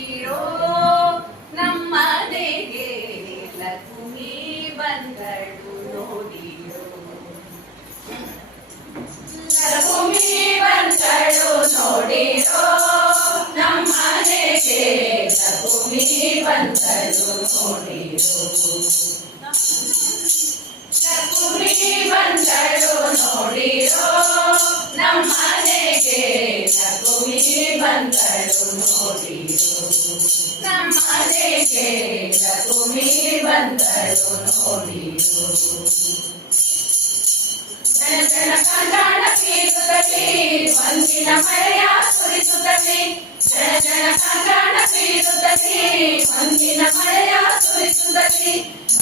ನೋಡಿರೋ ನಮ್ಮನೆಗೆ ಲಕ್ಷ್ಮಿ ಬಂದಳು ನೋಡಿರೋ ಲಕ್ಷ್ಮಿ ಬಂದಳು ನೋಡಿರೋ ನಮ್ಮನೆಗೆ ಲಕ್ಷ್ಮಿ ಬಂದಳು ನೋಡಿರೋ ಲಕ್ಷ್ಮಿ ಬಂದಳು ನೋಡಿರೋ ನಮ್ಮ ಮನೆಗೆ ನಗುವಿ ಬಂದಳು ನೋಡಿರು ನಮ್ಮ ಮನೆಗೆ ನಗುವಿ ಬಂದಳು. ನೋಡಿರು జన కళ్యాణ పీడుతలే వంచిన మరయా సురితుతలే జన జన కళ్యాణ పీడుతలే వంచిన మరయా సురితుతలే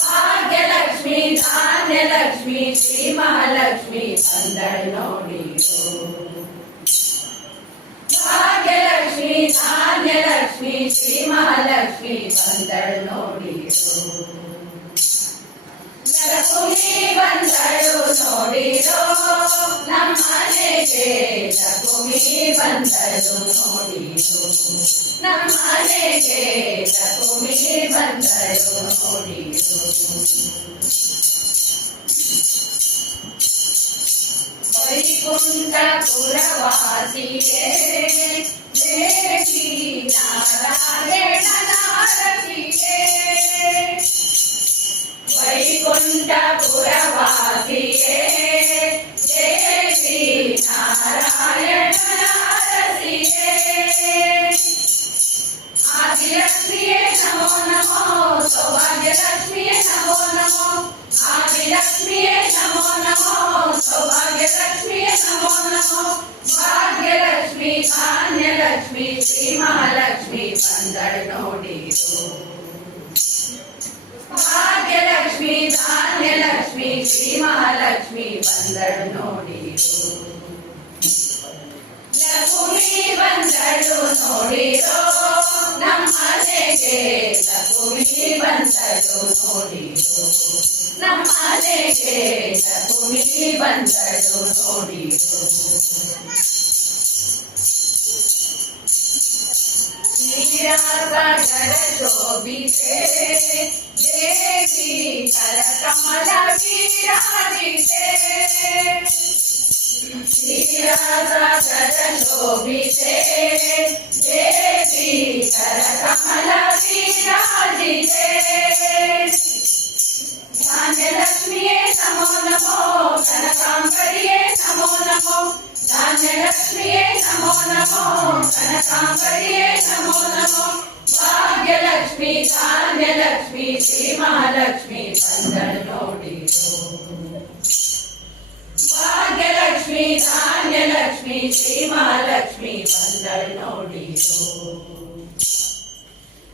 భాగ్యలక్ష్మి ధాన్యలక్ష్మి శ్రీ మహాలక్ష్మి అందరి నోడితో భాగ్యలక్ష్మి ధాన్యలక్ష్మి శ్రీ మహాలక్ష్మి అందరి నోడితో ನೋಡಿರು ಲಕ್ಷ್ಮಿ ಬಂದಳು ನೋಡಿರೋ ನಮ್ಮನೆಗೆ ಲಕ್ಷ್ಮಿ ಬಂದಳು ನೋಡಿರೋ ನಮ್ಮನೆಗೆ ಲಕ್ಷ್ಮಿ ಬಂದಳು ನೋಡಿರೋ ವೈಕುಂಠಪುರವಾಸಿಯೇ అనంతపురవాసి జయ శ్రీ నారాయణ ఆదిలక్ష్మియే నమో నమో సౌభాగ్యలక్ష్మియే నమో నమో ఆదిలక్ష్మియే నమో భాగ్యలక్ష్మి ధాన్యలక్ష్మి శ్రీ మహాలక్ష్మి పందడు నోటితో ಭಾಗ್ಯಲಕ್ಷ್ಮಿ ಧಾನ್ಯಲಕ್ಷ್ಮಿ ಶ್ರೀ ಮಹಾಲಕ್ಷ್ಮಿ ಬಂದಳು ನೋಡಿರು ಲಕ್ಷ್ಮಿ ಬಂದಳು ನೋಡಿರೋ ನಮ್ಮನೆಗೆ ಲಕ್ಷ್ಮಿ ಬಂದಳು ನೋಡಿರೋ ನಮ್ಮನೆಗೆ ಲಕ್ಷ್ಮಿ ಬಂದಳು ನೋಡಿರೋ క్షీరాసాగరశోభితే దేవి కరకమల విరాజితే క్షీరాసాగరశోభితే దేవి కరకమల విరాజితే ధాన్యలక్ష్మియే నమో నమో కనకాంబరియే నమో నమో. ధాన్యలక్ష్మియే నమో నమో కనకాంబరియే నమో నమో. భాగ్యలక్ష్మి ధాన్యలక్ష్మి శ్రీ మహాలక్ష్మి సందనోటితో భాగ్యలక్ష్మి ధాన్యలక్ష్మి శ్రీ మహాలక్ష్మి సందనోటితో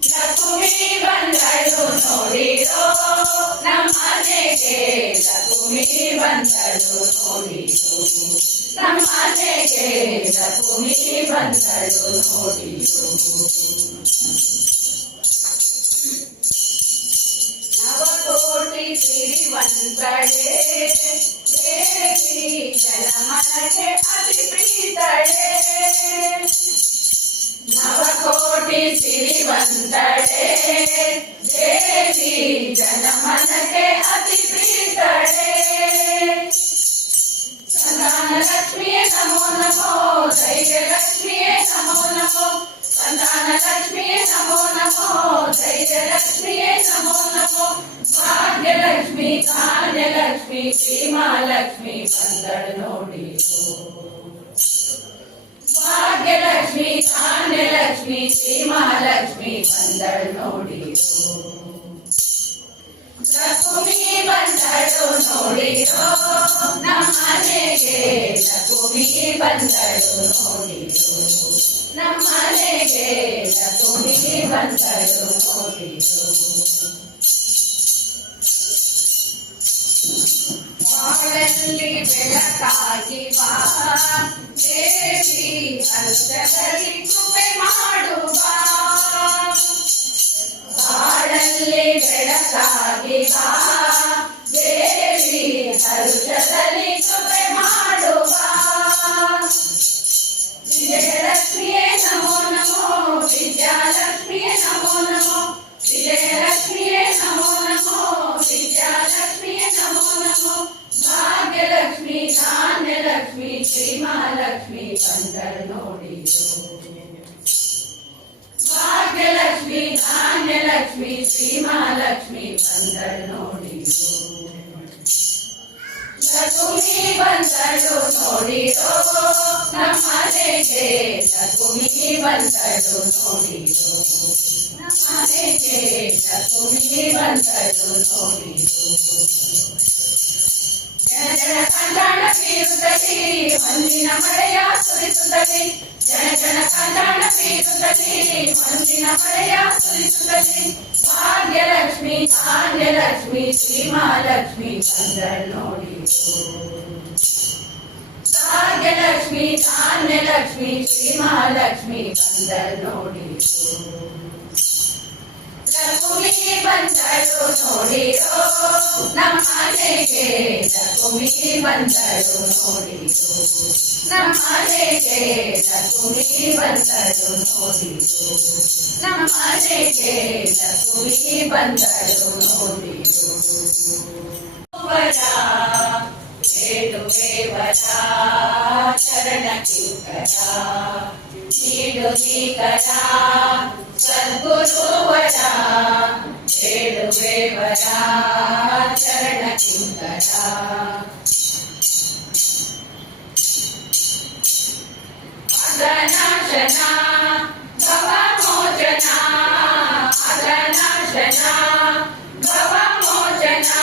जब तुम्हें बन जाए दोनों हीरो न मानेंगे जब तुम्हें बन जाए दोनों हीरो न मानेंगे जब तुम्हें बन जाए दोनों हीरो కోటి సిరివంతడే దేవి జనమనకే అతి ప్రీతడే నవకోటి సిరివంతడే దేవి జనమనకే అతి ప్రీతడే ನೋಡಿರು ಬಂದಳು ಬಂದಳು ಬಂದಳು ಬಾಳಲ್ಲಿ ಬೆಳಕಾಗಿ ಬಾ. ದೇವಿ ಕೃಪೆ ಮಾಡುವ. ಆಡಲ್ಲೇ ಬೆಳಕಾಗಿ ಬಾ ದೇವಿ ಹರ್ಷದಲ್ಲಿ ಶುಭೆ ಮಾಡುವ ವಿಜಯಲಕ್ಷ್ಮಿಯೇ ನಮೋ ನಮೋ ವಿದ್ಯಾಲಕ್ಷ್ಮಿಯೇ ನಮೋ ನಮೋ ವಿಜಯಲಕ್ಷ್ಮಿಯೇ ನಮೋ ನಮೋ ವಿದ್ಯಾಲಕ್ಷ್ಮಿಯೇ ನಮೋ ನಮೋ ಭಾಗ್ಯಲಕ್ಷ್ಮಿ ಧಾನ್ಯಲಕ್ಷ್ಮಿ ಶ್ರೀಮಹಾಲಕ್ಷ್ಮಿ ಚಂದ್ರ ನೋಡಿತು ಬಂದಳು ನೋಡಿರು ಲಕ್ಷ್ಮಿ ಬಂದಳು ನೋಡಿರೋ ನಮ್ಮನೆಗೆ ಲಕ್ಷ್ಮಿ ಬಂದಳು ನೋಡಿರೋ ನಮ್ಮನೆಗೆ ಲಕ್ಷ್ಮಿ ಬಂದಳು ನೋಡಿರೋ ಜನ ಕಂದಾಣ ಬೀರುತ್ತಲಿ ಮಂದಿನ ಮಳೆಯ ಸುರಿಸುತ್ತಲಿ ಜನ ಜನ ಕಂದಾಣ ಬೀರುತ್ತಲಿ ಮಂದಿನ ಮಳೆಯ ಸುರಿಸುತ್ತಲಿ ಭಾಗ್ಯಲಕ್ಷ್ಮಿ ಧಾನ್ಯಲಕ್ಷ್ಮಿ ಶ್ರೀಮಹಾಲಕ್ಷ್ಮಿ ಬಂದಳು ನೋಡಿರು ಭಾಗ್ಯಲಕ್ಷ್ಮಿ ಧಾನ್ಯಲಕ್ಷ್ಮಿ ಶ್ರೀಮಹಾಲಕ್ಷ್ಮಿ ಬಂದಳು ನೋಡಿರು ಕುಮಿ ಬಂದಳು ನೋಡಿರೋ ನಮ್ಮ ದೇಶ ಕುಮಿ ಬಂದಳು ನೋಡಿರೋ ನಮ್ಮ ದೇಶ ಕುಮಿ ಬಂದಳು ನೋಡಿರೋ ನಮ್ಮ ದೇಶ ಕುಮಿ ಬಂದಳು ನೋಡಿರೋ వేణువేవదా చరణ కీర్తనా నీడు కీర్తనా సద్గురు వదా వేణువేవదా చరణ కీర్తనా అదనాశనా భవమోచనా అదనాశనా భవమోచనా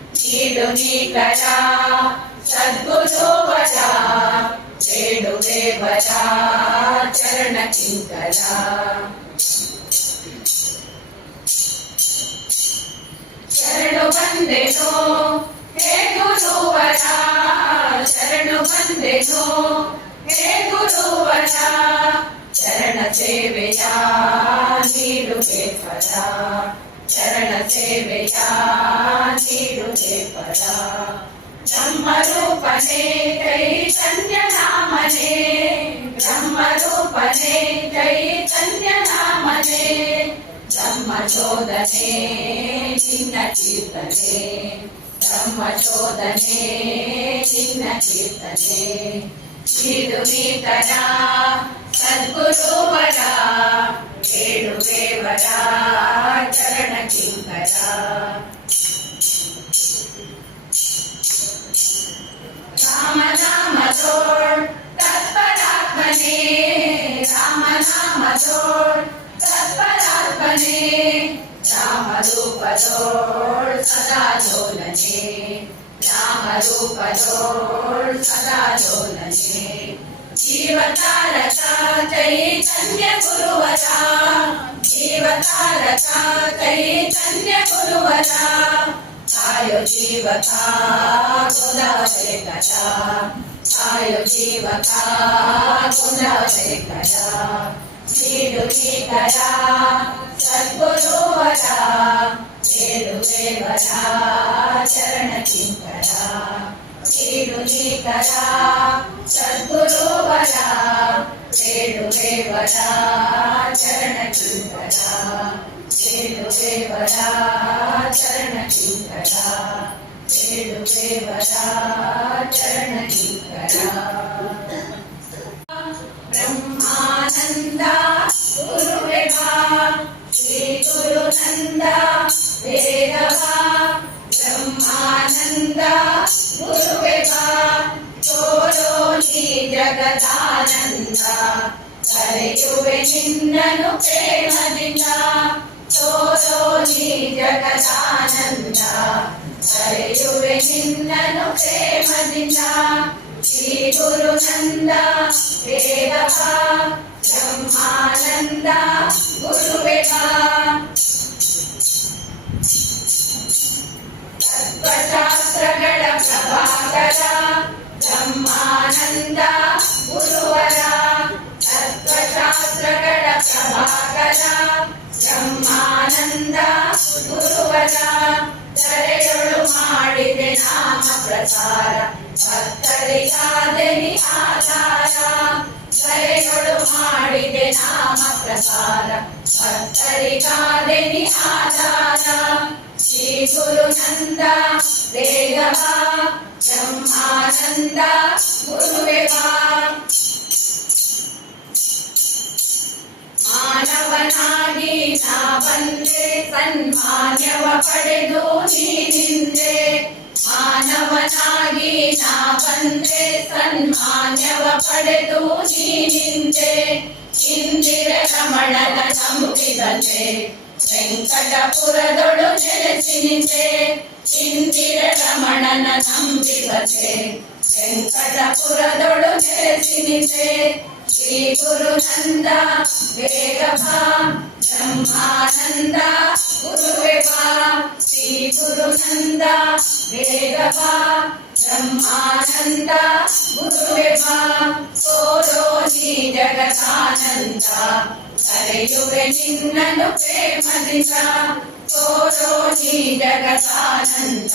지도니까자 सद्गुरुवचा चेडुदेवचा चरणचिन्तया शरणुबन्देशो हे गुरुवचा शरणुबन्देशो हे गुरुवचा चरणसेवया नीलुकेवचा చరణ సేవయాడు చేపడా బ్రహ్మరూపనే కై చన్యనామనే బ్రహ్మరూపనే కై చన్యనామనే బ్రహ్మచోదనే చిన్న చీర్తనే బ్రహ్మచోదనే చిన్న చీర్తనే శ్రీడు మీ తరా సద్గురు వడా వేణుదేవరాచరణ చింకట రామ నామ జోడ్ తత్పరాత్మనే రామ నామ జోడ్ తత్పరాత్మనే రామ రూప జోడ్ సదా జోలచే రామ రూప జోడ్ సదా జోలచే జీవతారక చైతన్య గురువరా జీవతారక చైతన్య గురువరా ఛాయో జీవకా గుణశేఖరా ఛాయో జీవకా గుణశేఖరా శ్రీడు శేఖరా సద్గురువరా చేరు దేవరా చరణ చింతరా శ్రీనునీకరా సద్గురు వరా వేణు దేవరా చరణ చింతరా వేణు బ్రహ్మానంద ವರ ಚರಣ ಕಿಂಕರ ಬೇಡುವೆ ವರ ಚರಣ ಕಿಂಕರ ಬೇಡುವೆ ವರ ಚರಣ ಕಿಂಕರ ಬ್ರಹ್ಮಾನಂದ ಗುರುವೇವ ಶ್ರೀ ಗುರುನಂದ ವೇದವ ಬ್ರಹ್ಮಾನಂದ ಗುರುವೇವ ತೋರೋ ನೀ ಜಗದಾನಂದ ಕರೆಯುವೆ ನಿನ್ನನು ಪ್ರೇಮದಿಂದ ತೋರೋ ನೀ ಜಗದಾನಂದ ಕರೆಯುವೆ ನಿನ್ನನು ಪ್ರೇಮದಿಂದ ಶ್ರೀ ಗುರುನಂದ ವೇದವ ಬ್ರಹ್ಮಾನಂದ ಗುರುವೇವ ತತ್ವಶಾಸ್ತ್ರಗಳ ಪ್ರಭಾಕರ ಬ್ರಹ್ಮಾನಂದ ಗುರುವರ ತತ್ವಶಾಸ್ತ್ರಗಳ ಪ್ರಭಾಕರ ಬ್ರಹ್ಮಾನಂದ ಗುರುವರ ನಾಮ ಆಧಾರ ಧರೆಯೊಳು ಮಾಡಿದೆ ನಾಮ ಆಧಾರ. ಶ್ರೀ ಗುರುನಂದ ವೇದವ ಬ್ರಹ್ಮಾನಂದ ಗುರುವೆ ಬಾ ಮಾನವನಾಗಿ ನಾ ಬಂದೆ ಸನ್ಮಾನ್ಯವ ಪಡೆದು ನೀನಿಂದೆ ಮಾನವನಾಗಿ ನಾ ಬಂದೆ ಸನ್ಮಾನ್ಯವ ಪಡೆದು ನೀನಿಂದೆ ಇಂದಿರ ರಮಣನ ನಂಬಿದಂತೆ ವೆಂಕಟಪುರದೊಳು ನೆಲೆಸಿ ನಿಂತೆ ಇಂದಿರ ರಮಣನ ನಂಬಿದಂತೆ ವೆಂಕಟಪುರದೊಳು ನೆಲೆಸಿ ನಿಂತೆ ಶ್ರೀ ಗುರುನಂದ ವೇಗ ಬಾ ಬ್ರಹ್ಮಾನಂದ ಗುರುವೆ ಬಾ ಶ್ರೀ ಗುರುನಂದ ವೇಗ ಬಾ ಬ್ರಹ್ಮಾನಂದ ಗುರುವೆ ಬಾ ಸೋರೋ ನೀ ಜಗದಾನಂದ ಕರೆಯುವೆ ನಿನ್ನನು ಪ್ರೇಮದಿಂದ ಸೋರೋ ನೀ ಜಗದಾನಂದ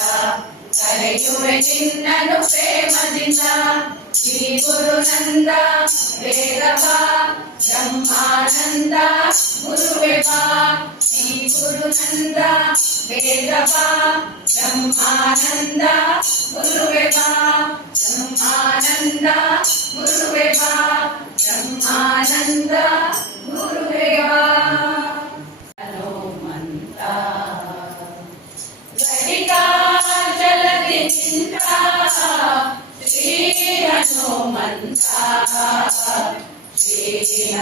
ಕರೆಯುವೆ ನಿನ್ನನು ಪ್ರೇಮದಿಂದ ಶ್ರೀ ಗುರುನಂದ ವೇದವ బ్రహ్మానంద గురువెవా శ్రీ గురునంద వేదవా బ్రహ్మానంద గురువెవా బ్రహ్మానంద గురువెవా బ్రహ్మానంద గురువెవా శ్రీ హనుమంతా చేసిన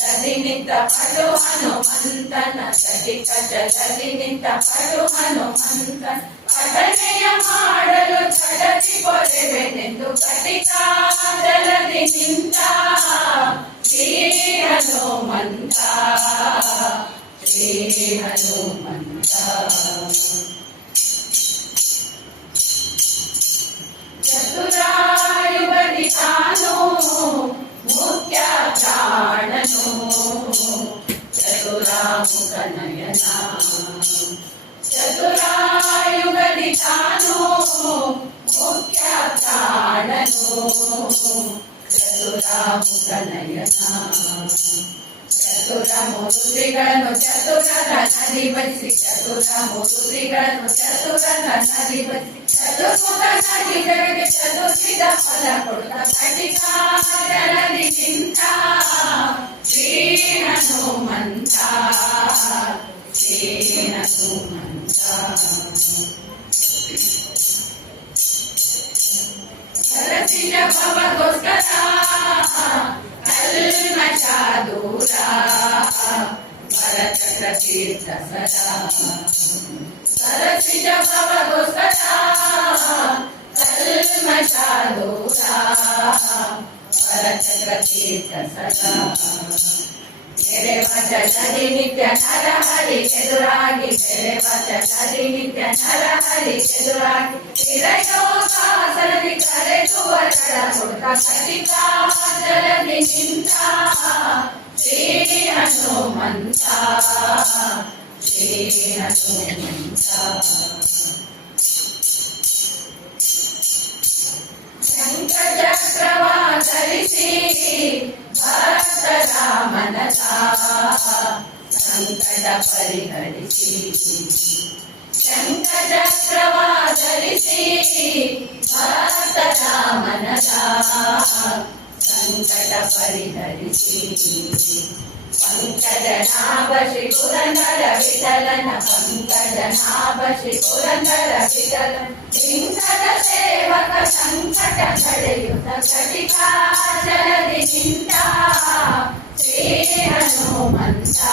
చదివింత పడు హనుమంతన చదిక చదివింత పడు హనుమంతన పడనయ మాడలు చడచి పొరవెనెందు కటికాదలది నింత శ్రీహను మంత శ్రీహను మంత వాడను చతురాముఖ నయన చతురాయుగడి తాను ముఖ్య తాడను చతురాముఖ నయన. చతురము సూత్రీకరణము చతుర ధనాధిపతి చతురము సూత్రీకరణము చతుర ధనాధిపతి చతుర్ముఖి జగతి చతుర్విధ ఫల కొడుక పటికారణి చింత శ్రీణను మంత శ్రీణను మంత సరసిజ భవ గోస్కరా కల్మ చాదూరా వరచట తీర్థ సదా సరసిజ భవదు సదా కల్మ సదా చలి నిత్య నరహరి చదురాగి చలి నిత్య నరహరి చదురాగి నిరయోగాసనది కరెచువరడ కొడుక సరిగా జలది నింత శ్రీ హనుమంత శ్రీ హనుమంత సరిహరిసి శంకచక్రవాదరిసి భారతరామనసా సంకట పరిహరిసి పంకజనాభ శ్రీపురంధర వితలన పంకజనాభ శ్రీపురంధర వితలన సింకట సేవక సంకట జడయుత ఘటికా జలది చింతా శ్రీ హనుమంతా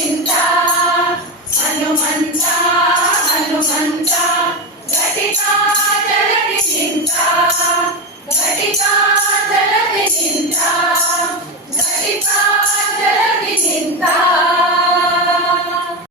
చింత హనుమంత హనుమంత ఘటికా జలది చింత ఘటికా జలది చింత ఘటికా జలది చింత.